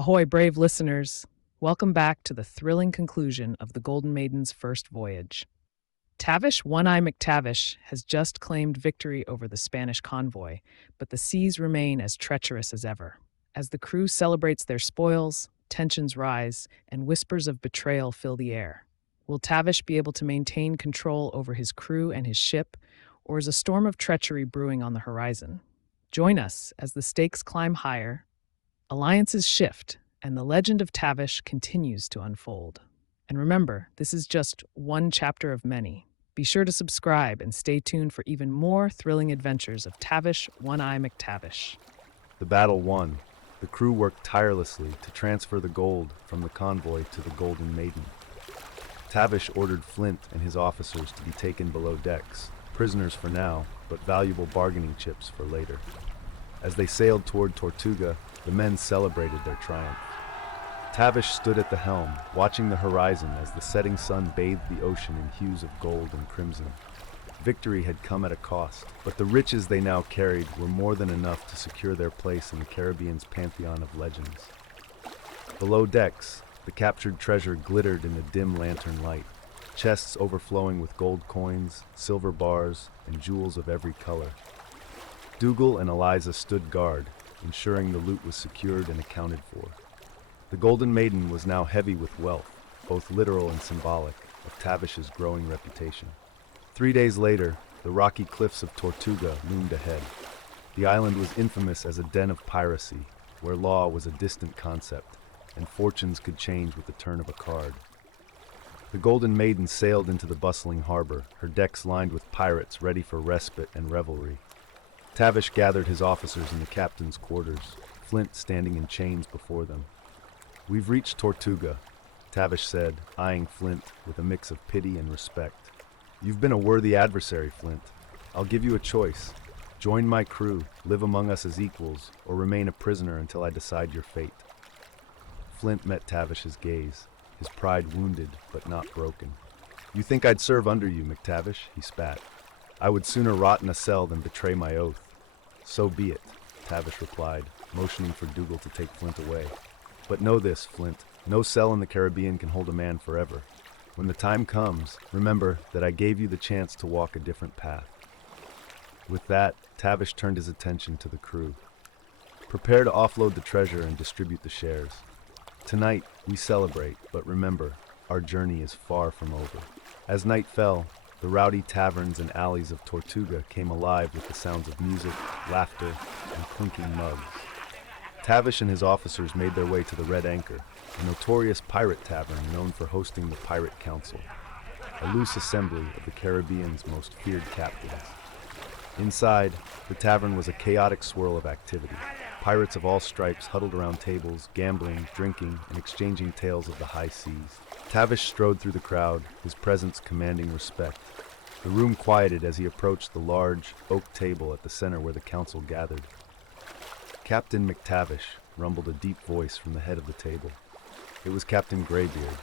Ahoy, brave listeners! Welcome back to the thrilling conclusion of the Golden Maiden's first voyage. Tavish One-Eye McTavish has just claimed victory over the Spanish convoy, but the seas remain as treacherous as ever. As the crew celebrates their spoils, tensions rise, and whispers of betrayal fill the air. Will Tavish be able to maintain control over his crew and his ship, or is a storm of treachery brewing on the horizon? Join us as the stakes climb higher, alliances shift, and the legend of Tavish continues to unfold. And remember, this is just one chapter of many. Be sure to subscribe and stay tuned for even more thrilling adventures of Tavish One-Eye McTavish. The battle won. The crew worked tirelessly to transfer the gold from the convoy to the Golden Maiden. Tavish ordered Flint and his officers to be taken below decks, prisoners for now, but valuable bargaining chips for later. As they sailed toward Tortuga, the men celebrated their triumph. Tavish stood at the helm, watching the horizon as the setting sun bathed the ocean in hues of gold and crimson. Victory had come at a cost, but the riches they now carried were more than enough to secure their place in the Caribbean's pantheon of legends. Below decks, the captured treasure glittered in the dim lantern light, chests overflowing with gold coins, silver bars, and jewels of every color. Dougal and Eliza stood guard, ensuring the loot was secured and accounted for. The Golden Maiden was now heavy with wealth, both literal and symbolic, of Tavish's growing reputation. 3 days later, the rocky cliffs of Tortuga loomed ahead. The island was infamous as a den of piracy, where law was a distant concept, and fortunes could change with the turn of a card. The Golden Maiden sailed into the bustling harbor, her decks lined with pirates ready for respite and revelry. Tavish gathered his officers in the captain's quarters, Flint standing in chains before them. "We've reached Tortuga," Tavish said, eyeing Flint with a mix of pity and respect. "You've been a worthy adversary, Flint. I'll give you a choice. Join my crew, live among us as equals, or remain a prisoner until I decide your fate." Flint met Tavish's gaze, his pride wounded but not broken. "You think I'd serve under you, McTavish?" he spat. "I would sooner rot in a cell than betray my oath." "So be it," Tavish replied, motioning for Dougal to take Flint away. "But know this, Flint, no cell in the Caribbean can hold a man forever. When the time comes, remember that I gave you the chance to walk a different path." With that, Tavish turned his attention to the crew. "Prepare to offload the treasure and distribute the shares. Tonight, we celebrate, but remember, our journey is far from over." As night fell, the rowdy taverns and alleys of Tortuga came alive with the sounds of music, laughter, and clinking mugs. Tavish and his officers made their way to the Red Anchor, a notorious pirate tavern known for hosting the Pirate Council, a loose assembly of the Caribbean's most feared captains. Inside, the tavern was a chaotic swirl of activity. Pirates of all stripes huddled around tables, gambling, drinking, and exchanging tales of the high seas. Tavish strode through the crowd, his presence commanding respect. The room quieted as he approached the large, oak table at the center where the council gathered. "Captain McTavish," rumbled a deep voice from the head of the table. It was Captain Greybeard,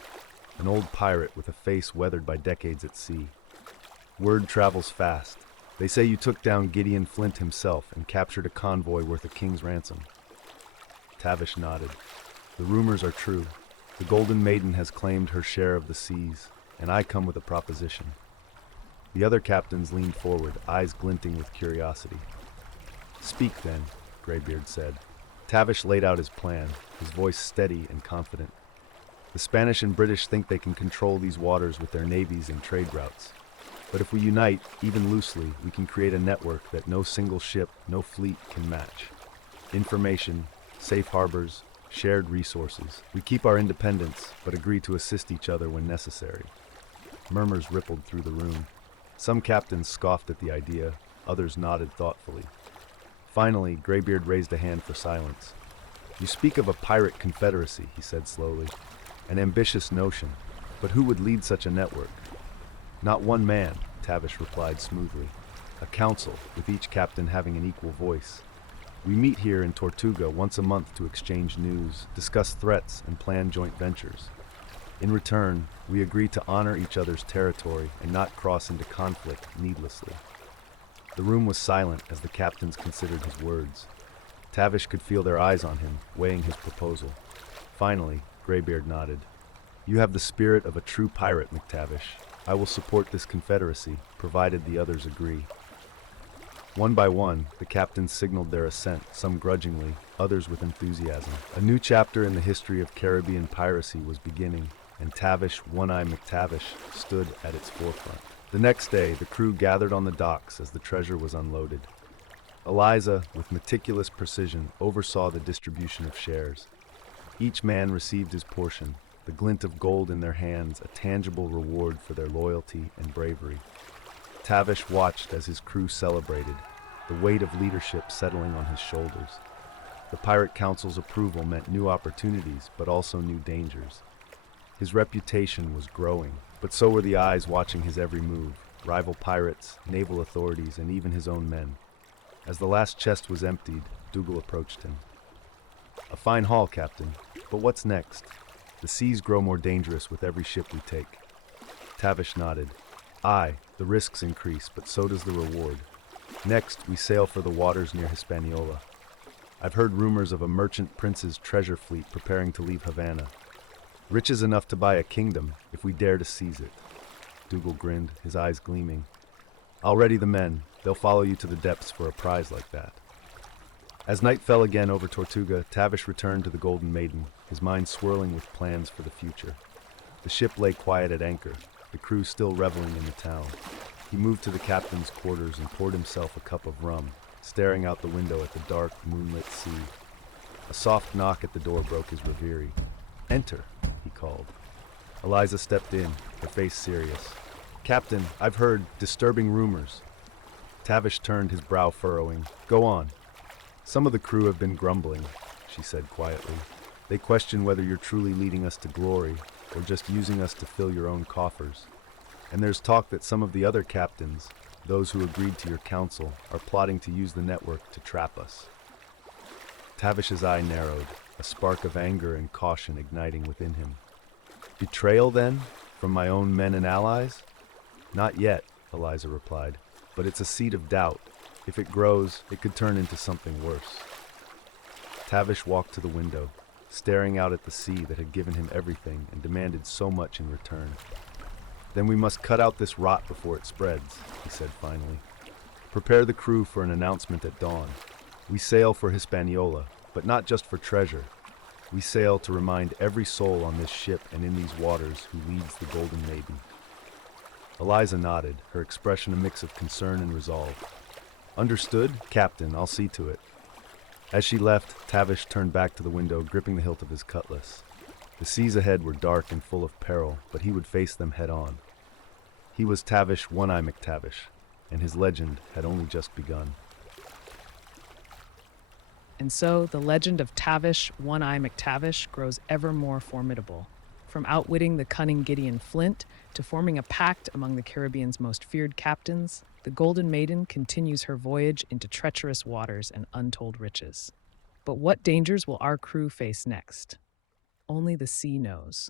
an old pirate with a face weathered by decades at sea. "Word travels fast. They say you took down Gideon Flint himself and captured a convoy worth a king's ransom." Tavish nodded. "The rumors are true. The Golden Maiden has claimed her share of the seas, and I come with a proposition." The other captains leaned forward, eyes glinting with curiosity. "Speak then," Greybeard said. Tavish laid out his plan, his voice steady and confident. "The Spanish and British think they can control these waters with their navies and trade routes. But if we unite, even loosely, we can create a network that no single ship, no fleet can match. Information, safe harbors, shared resources. We keep our independence, but agree to assist each other when necessary." Murmurs rippled through the room. Some captains scoffed at the idea, others nodded thoughtfully. Finally, Greybeard raised a hand for silence. "You speak of a pirate confederacy," he said slowly. "An ambitious notion, but who would lead such a network?" "Not one man," Tavish replied smoothly. "A council, with each captain having an equal voice. We meet here in Tortuga once a month to exchange news, discuss threats, and plan joint ventures. In return, we agree to honor each other's territory and not cross into conflict needlessly." The room was silent as the captains considered his words. Tavish could feel their eyes on him, weighing his proposal. Finally, Greybeard nodded. You have the spirit of a true pirate, McTavish. I will support this confederacy, provided the others agree. One by one, the captains signaled their assent, some grudgingly, others with enthusiasm. A new chapter in the history of Caribbean piracy was beginning, and Tavish, One-Eye McTavish, stood at its forefront. The next day, the crew gathered on the docks as the treasure was unloaded. Eliza, with meticulous precision, oversaw the distribution of shares. Each man received his portion, the glint of gold in their hands a tangible reward for their loyalty and bravery. Tavish watched as his crew celebrated, the weight of leadership settling on his shoulders. The Pirate Council's approval meant new opportunities, but also new dangers. His reputation was growing, but so were the eyes watching his every move, rival pirates, naval authorities, and even his own men. As the last chest was emptied, Dougal approached him. A fine haul, Captain, but what's next? The seas grow more dangerous with every ship we take. Tavish nodded. Aye, the risks increase, but so does the reward. Next, we sail for the waters near Hispaniola. I've heard rumors of a merchant prince's treasure fleet preparing to leave Havana. Riches enough to buy a kingdom, if we dare to seize it. Dougal grinned, his eyes gleaming. I'll ready the men. They'll follow you to the depths for a prize like that. As night fell again over Tortuga, Tavish returned to the Golden Maiden, his mind swirling with plans for the future. The ship lay quiet at anchor, the crew still reveling in the town. He moved to the captain's quarters and poured himself a cup of rum, staring out the window at the dark, moonlit sea. A soft knock at the door broke his reverie. Enter, he called. Eliza stepped in, her face serious. Captain, I've heard disturbing rumors. Tavish turned, his brow furrowing. Go on. Some of the crew have been grumbling, she said quietly. They question whether you're truly leading us to glory, or just using us to fill your own coffers. And there's talk that some of the other captains, those who agreed to your counsel, are plotting to use the network to trap us. Tavish's eye narrowed, a spark of anger and caution igniting within him. Betrayal, then, from my own men and allies? Not yet, Eliza replied, but it's a seed of doubt. If it grows, it could turn into something worse. Tavish walked to the window, staring out at the sea that had given him everything and demanded so much in return. Then we must cut out this rot before it spreads, he said finally. Prepare the crew for an announcement at dawn. We sail for Hispaniola, but not just for treasure. We sail to remind every soul on this ship and in these waters who leads the Golden Maiden. Eliza nodded, her expression a mix of concern and resolve. Understood, Captain, I'll see to it. As she left, Tavish turned back to the window, gripping the hilt of his cutlass. The seas ahead were dark and full of peril, but he would face them head on. He was Tavish, One-Eye McTavish, and his legend had only just begun. And so the legend of Tavish, One-Eye McTavish grows ever more formidable. From outwitting the cunning Gideon Flint to forming a pact among the Caribbean's most feared captains, the Golden Maiden continues her voyage into treacherous waters and untold riches. But what dangers will our crew face next? Only the sea knows.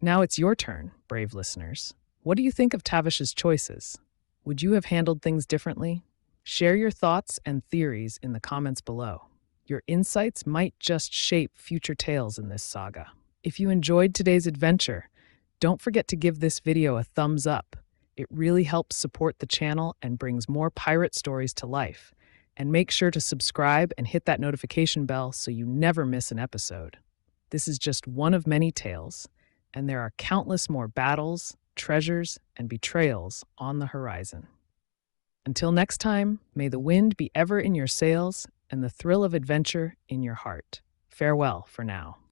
Now it's your turn, brave listeners. What do you think of Tavish's choices? Would you have handled things differently? Share your thoughts and theories in the comments below. Your insights might just shape future tales in this saga. If you enjoyed today's adventure, don't forget to give this video a thumbs up. It really helps support the channel and brings more pirate stories to life. And make sure to subscribe and hit that notification bell so you never miss an episode. This is just one of many tales, and there are countless more battles, treasures, and betrayals on the horizon. Until next time, may the wind be ever in your sails and the thrill of adventure in your heart. Farewell for now.